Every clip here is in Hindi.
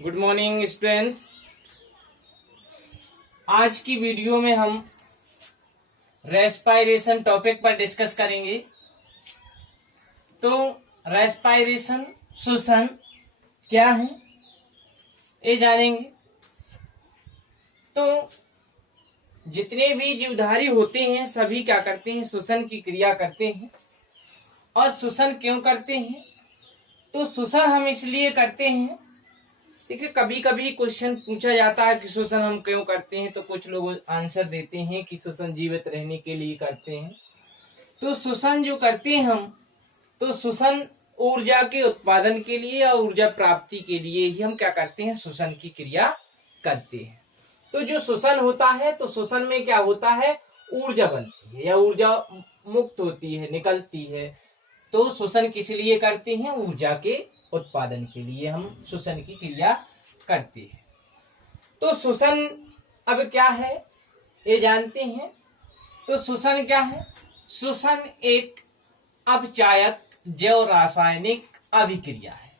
Good morning student. आज की वीडियो में हम रेस्पायरेशन टॉपिक पर डिस्कस करेंगे। तो रेस्पायरेशन श्वसन क्या है ये जानेंगे। तो जितने भी जीवधारी होते हैं सभी क्या करते हैं, श्वसन की क्रिया करते हैं। और श्वसन क्यों करते हैं? तो श्वसन हम इसलिए करते हैं, देखिए कभी कभी क्वेश्चन पूछा जाता है कि श्वसन हम क्यों करते हैं, तो कुछ लोग आंसर देते हैं कि श्वसन जीवित रहने के लिए करते हैं। तो श्वसन जो करते हैं हम, तो श्वसन ऊर्जा के उत्पादन के लिए या ऊर्जा प्राप्ति के लिए ही हम क्या करते हैं, श्वसन की क्रिया करते हैं। तो जो श्वसन होता है, तो श्वसन में क्या होता है, ऊर्जा बनती है या ऊर्जा मुक्त होती है, निकलती है। तो श्वसन किस लिए करते हैं, ऊर्जा के उत्पादन के लिए हम श्वसन की क्रिया करते हैं। तो श्वसन अब क्या है ये जानते हैं। तो श्वसन क्या है? श्वसन एक अपचायक जैव रासायनिक अभिक्रिया है।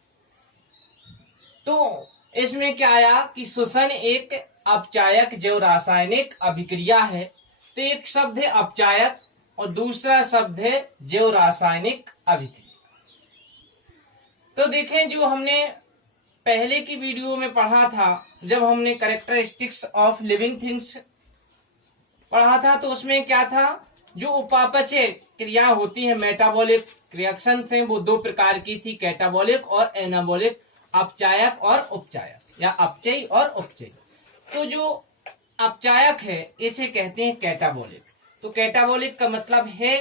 तो इसमें क्या आया कि श्वसन एक अपचायक जैव रासायनिक अभिक्रिया है। तो एक शब्द है अपचायक और दूसरा शब्द है जैव रासायनिक अभिक्रिया। तो देखें, जो हमने पहले की वीडियो में पढ़ा था, जब हमने कैरेक्टरिस्टिक्स ऑफ लिविंग थिंग्स पढ़ा था, तो उसमें क्या था, जो उपापचय क्रिया होती है, मेटाबॉलिक रिएक्शंस हैं, वो दो प्रकार की थी, कैटाबॉलिक और एनाबॉलिक, अपचायक और उपचायक या अपचयी और उपचयी। तो जो अपचायक है इसे कहते हैं कैटाबॉलिक। तो कैटाबॉलिक का मतलब है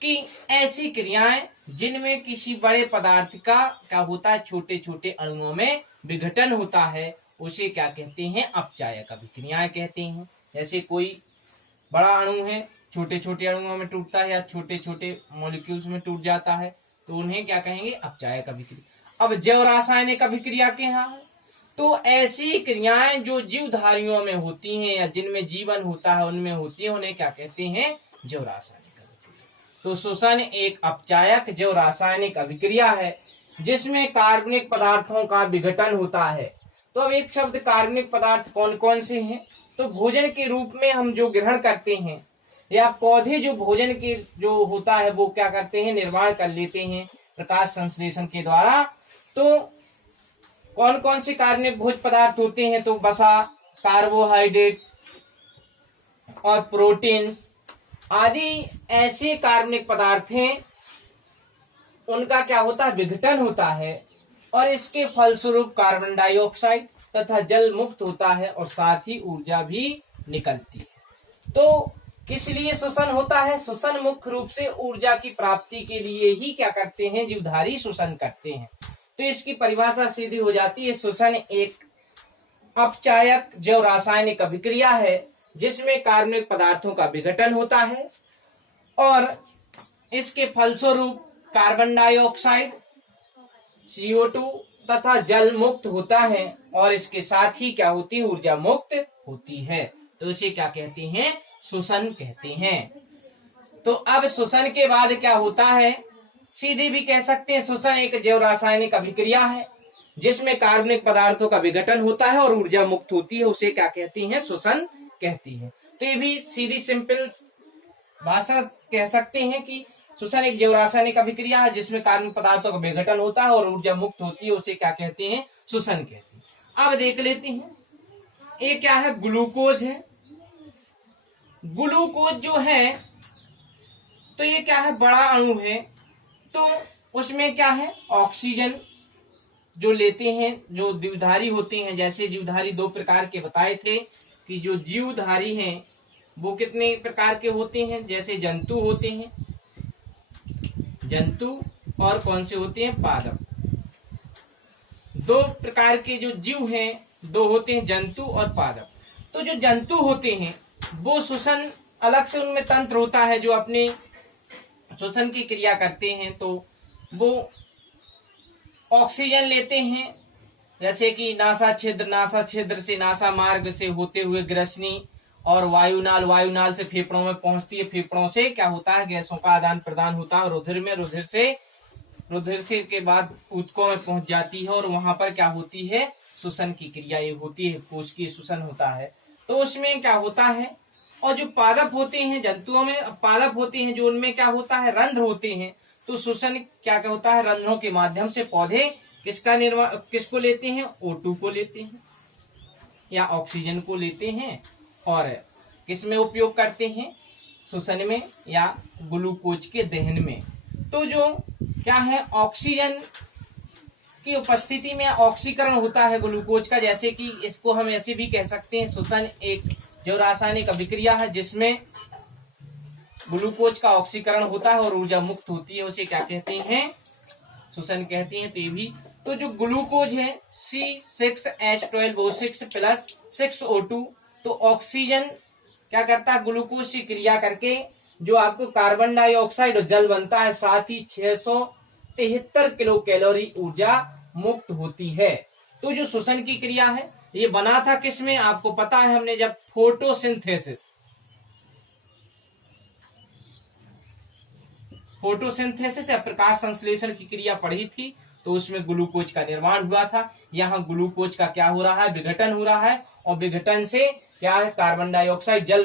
कि ऐसी क्रियाएं जिनमें किसी बड़े पदार्थ का क्या होता है, छोटे छोटे अणुओं में विघटन होता है, उसे क्या कहते हैं, अपचायक अभिक्रियाएं कहते हैं। जैसे कोई बड़ा अणु है, छोटे छोटे अणुओं में टूटता है या छोटे छोटे मॉलिक्यूल्स में टूट जाता है, तो उन्हें क्या कहेंगे, अपचायक अभिक्रिया। अब जैव रासायनिक अभिक्रिया के यहाँ तो ऐसी क्रियाएं जो जीवधारियों में होती हैं या जिनमें जीवन होता है उनमें होती है, उन्हें क्या कहते हैं, जैव रासायनिक। तो श्वसन एक अपचायक जैव रासायनिक अभिक्रिया है जिसमें कार्बनिक पदार्थों का विघटन होता है। तो अब एक शब्द, कार्बनिक पदार्थ कौन कौन से हैं? तो भोजन के रूप में हम जो ग्रहण करते हैं या पौधे जो भोजन के जो होता है वो क्या करते हैं, निर्माण कर लेते हैं प्रकाश संश्लेषण के द्वारा। तो कौन कौन से कार्बनिक भोज्य पदार्थ होते हैं? तो वसा, कार्बोहाइड्रेट और प्रोटीन्स आदि ऐसे कार्बनिक पदार्थ हैं, उनका क्या होता है, विघटन होता है और इसके फलस्वरूप कार्बन डाइऑक्साइड तथा जल मुक्त होता है और साथ ही ऊर्जा भी निकलती है। तो किस लिए श्वसन होता है? श्वसन मुख्य रूप से ऊर्जा की प्राप्ति के लिए ही क्या करते हैं, जीवधारी श्वसन करते हैं। तो इसकी परिभाषा सीधी हो जाती है, श्वसन एक अपचायक जैव रासायनिक अभिक्रिया है जिसमें कार्बनिक पदार्थों का विघटन होता है और इसके फलस्वरूप कार्बन डाइऑक्साइड CO2 तथा जल मुक्त होता है और इसके साथ ही क्या होती है, ऊर्जा मुक्त होती है। तो इसे क्या कहते हैं, श्वसन कहते हैं। तो अब श्वसन के बाद क्या होता है, सीधे भी कह सकते हैं श्वसन एक जैव रासायनिक अभिक्रिया है जिसमें कार्बनिक पदार्थों का विघटन होता है और ऊर्जा मुक्त होती है, उसे क्या कहती है, श्वसन कहती है। तो ये भी सीधी सिंपल भाषा कह सकते हैं कि श्वसन एक जैव रासायनिक अभिक्रिया है जिसमें कार्बनिक पदार्थों का विघटन होता है और ऊर्जा मुक्त होती है, उसे क्या कहते हैं, श्वसन कहते हैं। अब देख लेते हैं, ये क्या है, ग्लूकोज है। ग्लूकोज जो है तो ये क्या है, बड़ा अणु है। तो उसमें क्या है, ऑक्सीजन जो लेते हैं, जो जीवधारी होते हैं, जैसे जीवधारी दो प्रकार के बताए थे कि जो जीवधारी हैं वो कितने प्रकार के होते हैं, जैसे जंतु होते हैं, जंतु और कौन से होते हैं, पादप। दो प्रकार के जो जीव हैं, दो होते हैं, जंतु और पादप। तो जो जंतु होते हैं वो श्वसन अलग से उनमें तंत्र होता है जो अपने श्वसन की क्रिया करते हैं। तो वो ऑक्सीजन लेते हैं, जैसे कि नासा छिद्र से नासा मार्ग से होते हुए ग्रसनी और वायुनाल से फेफड़ों में पहुंचती है। फेफड़ों से क्या होता है, गैसों का आदान प्रदान होता है। रुधिर में, रुधिर से रुधिर के बाद ऊतकों में पहुंच जाती है और वहां पर क्या होती है, श्वसन की क्रिया ये होती है, कोशिकीय श्वसन होता है। तो उसमें क्या होता है, और जो पादप होते हैं, जंतुओं में पादप होते हैं जो उनमें क्या होता है, रंध्र होते हैं। तो श्वसन क्या क्या होता है, रंध्रों के माध्यम से पौधे किसको लेते हैं, O2 को लेते हैं या ऑक्सीजन को लेते हैं और किस में उपयोग करते हैं, श्वसन में या ग्लूकोज के दहन में। तो जो क्या है, ऑक्सीजन की उपस्थिति में ऑक्सीकरण होता है ग्लूकोज का, जैसे कि इसको हम ऐसे भी कह सकते हैं, श्वसन एक जो रासायनिक अभिक्रिया है जिसमें ग्लूकोज का ऑक्सीकरण होता है और ऊर्जा मुक्त होती है, उसे क्या कहते हैं, श्वसन कहते हैं। तो ये भी, तो जो ग्लूकोज है C6H12O6 प्लस 6O2, तो ऑक्सीजन क्या करता है, ग्लूकोज से क्रिया करके जो आपको कार्बन डाइऑक्साइड और जल बनता है, साथ ही 673 किलो कैलोरी ऊर्जा मुक्त होती है। तो जो श्वसन की क्रिया है ये बना था किसमें, आपको पता है, हमने जब फोटोसिंथेसिस या प्रकाश संश्लेषण की क्रिया पढ़ी थी, तो उसमें ग्लूकोज का निर्माण हुआ था। यहाँ ग्लूकोज का क्या हो रहा है, विघटन हो रहा है, और विघटन से क्या है, कार्बन डाइऑक्साइड जल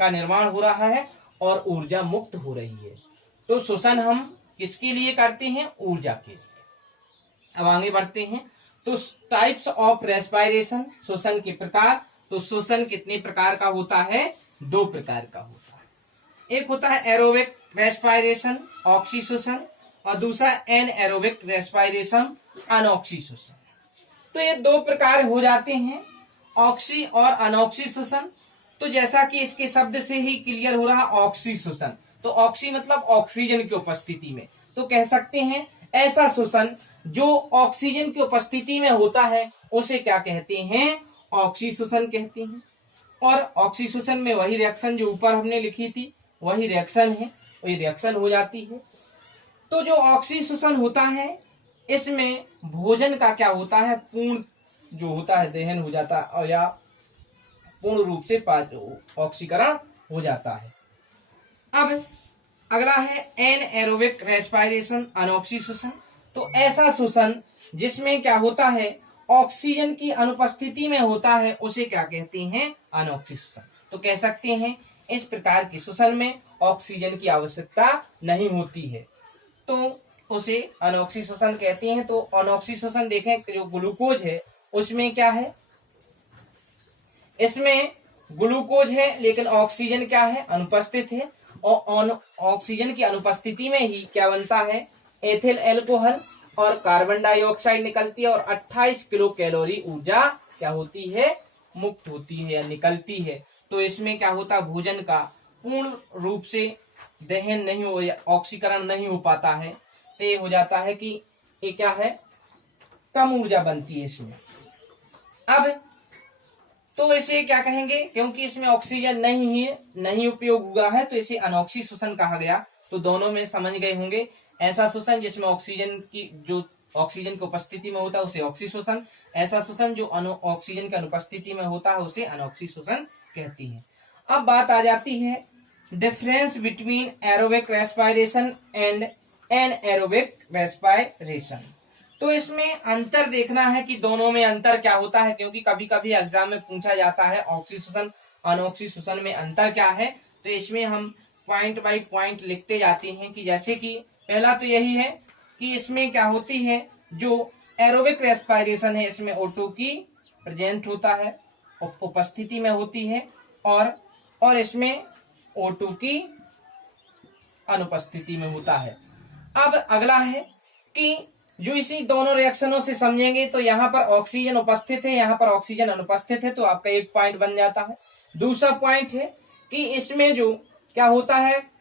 का निर्माण हो रहा है और ऊर्जा मुक्त हो रही है। तो श्वसन हम किसके लिए करते हैं, ऊर्जा के लिए। अब आगे बढ़ते हैं, तो टाइप्स ऑफ रेस्पिरेशन, श्वसन के प्रकार। तो श्वसन कितने प्रकार का होता है, 2 प्रकार का होता है। एक होता है एरोबिक रेस्पिरेशन, ऑक्सी श्वसन, और दूसरा एनएरोबिक रेस्पिरेशन, अनऑक्सी श्वसन। तो ये 2 प्रकार हो जाते हैं, ऑक्सी और अनऑक्सी श्वसन। तो जैसा कि इसके शब्द से ही क्लियर हो रहा, ऑक्सी श्वसन, तो ऑक्सी मतलब ऑक्सीजन की उपस्थिति में, तो कह सकते हैं ऐसा श्वसन जो ऑक्सीजन की उपस्थिति में होता है उसे क्या कहते हैं, ऑक्सी श्वसन कहते हैं। और ऑक्सी श्वसन में वही रिएक्शन जो ऊपर हमने लिखी थी वही रिएक्शन है, वही रिएक्शन हो जाती है। तो जो ऑक्सी श्वसन होता है इसमें भोजन का क्या होता है, पूर्ण जो होता है दहन हो जाता है या पूर्ण रूप से ऑक्सीकरण हो जाता है। अब अगला है एनएरोबिक रेस्पिरेशन, अनऑक्सी श्वसन। तो ऐसा श्वसन जिसमें क्या होता है, ऑक्सीजन की अनुपस्थिति में होता है उसे क्या कहते हैं, अनऑक्सी श्वसन। तो कह सकते हैं इस प्रकार के श्वसन में ऑक्सीजन की आवश्यकता नहीं होती है, तो उसे अनऑक्सी श्वसन कहते हैं। तो अनऑक्सी श्वसन देखें, जो ग्लूकोज है उसमें क्या है, इसमें ग्लूकोज है लेकिन ऑक्सीजन क्या है, अनुपस्थित है, और ऑक्सीजन की अनुपस्थिति में ही क्या बनता है, एथिल एल्कोहल और कार्बन डाइऑक्साइड निकलती है और 28 किलो कैलोरी ऊर्जा क्या होती है, मुक्त होती है या निकलती है। तो इसमें क्या होता है, भोजन का पूर्ण रूप से दहन नहीं हो या ऑक्सीकरण नहीं हो पाता है, तो ये हो जाता है कि ये क्या है, कम ऊर्जा बनती है इसमें। अब तो इसे क्या कहेंगे, क्योंकि इसमें ऑक्सीजन नहीं उपयोग हुआ है, तो इसे अनऑक्सी श्वसन कहा गया। तो दोनों में समझ गए होंगे, ऐसा श्वसन जिसमें ऑक्सीजन की जो ऑक्सीजन की उपस्थिति में होता है उसे ऑक्सी श्वसन, ऐसा श्वसन जो ऑक्सीजन की अनुपस्थिति में होता है उसे अनऑक्सी श्वसन कहती है। अब बात आ जाती है difference between aerobic respiration and anaerobic respiration. तो इसमें अंतर देखना है कि दोनों में अंतर क्या होता है, क्योंकि कभी कभी एग्जाम में पूछा जाता है ऑक्सी श्वसन अनऑक्सी श्वसन में अंतर क्या है। तो इसमें हम पॉइंट बाय पॉइंट लिखते जाते हैं कि जैसे कि पहला तो यही है कि इसमें क्या होती है, जो एरोबिक रेस्पिरेशन है इसमें O2 की प्रेजेंट होता है, उपस्थिति में होती है, और इसमें O2 की अनुपस्थिति में होता है। अब अगला है कि जो इसी दोनों रिएक्शनों से समझेंगे, तो यहाँ पर ऑक्सीजन उपस्थित है, यहाँ पर ऑक्सीजन अनुपस्थित है, तो आपका एक पॉइंट बन जाता है। दूसरा पॉइंट है कि इसमें जो क्या होता है,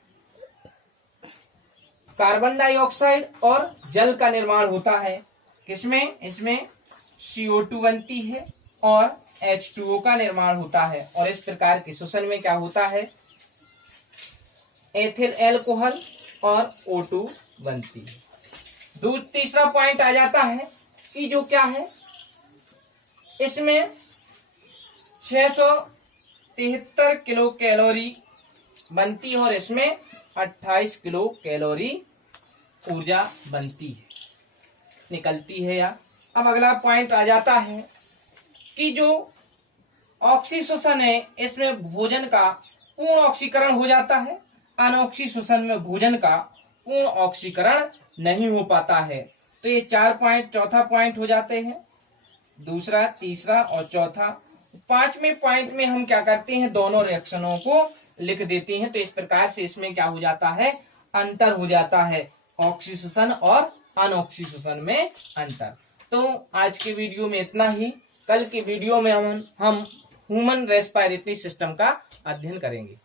कार्बन डाइऑक्साइड और जल का निर्माण होता है, किसमें, इसमें CO2 बनती है और H2O का निर्माण होता है, और इस प्रकार के श्वसन में क्या होता है, एथिल एल्कोहल और O2 बनती है। तीसरा पॉइंट आ जाता है कि जो क्या है, इसमें 673 किलो कैलोरी बनती है और इसमें 28 किलो कैलोरी ऊर्जा बनती है, निकलती है। या अब अगला पॉइंट आ जाता है कि जो ऑक्सीशोषण है इसमें भोजन का पूर्ण ऑक्सीकरण हो जाता है, अनऑक्सीशोषण में भोजन का पूर्ण ऑक्सीकरण नहीं हो पाता है। तो ये 4 पॉइंट चौथा पॉइंट हो जाते हैं, दूसरा, तीसरा और चौथा। 5वें पॉइंट में हम क्या करते हैं, दोनों रिएक्शनों को लिख देते हैं। तो इस प्रकार से इसमें क्या हो जाता है, अंतर हो जाता है, ऑक्सीशोषण और अनऑक्सीशोषण में अंतर। तो आज के वीडियो में इतना ही। कल के वीडियो में हम ह्यूमन रेस्पिरेटरी सिस्टम का अध्ययन करेंगे।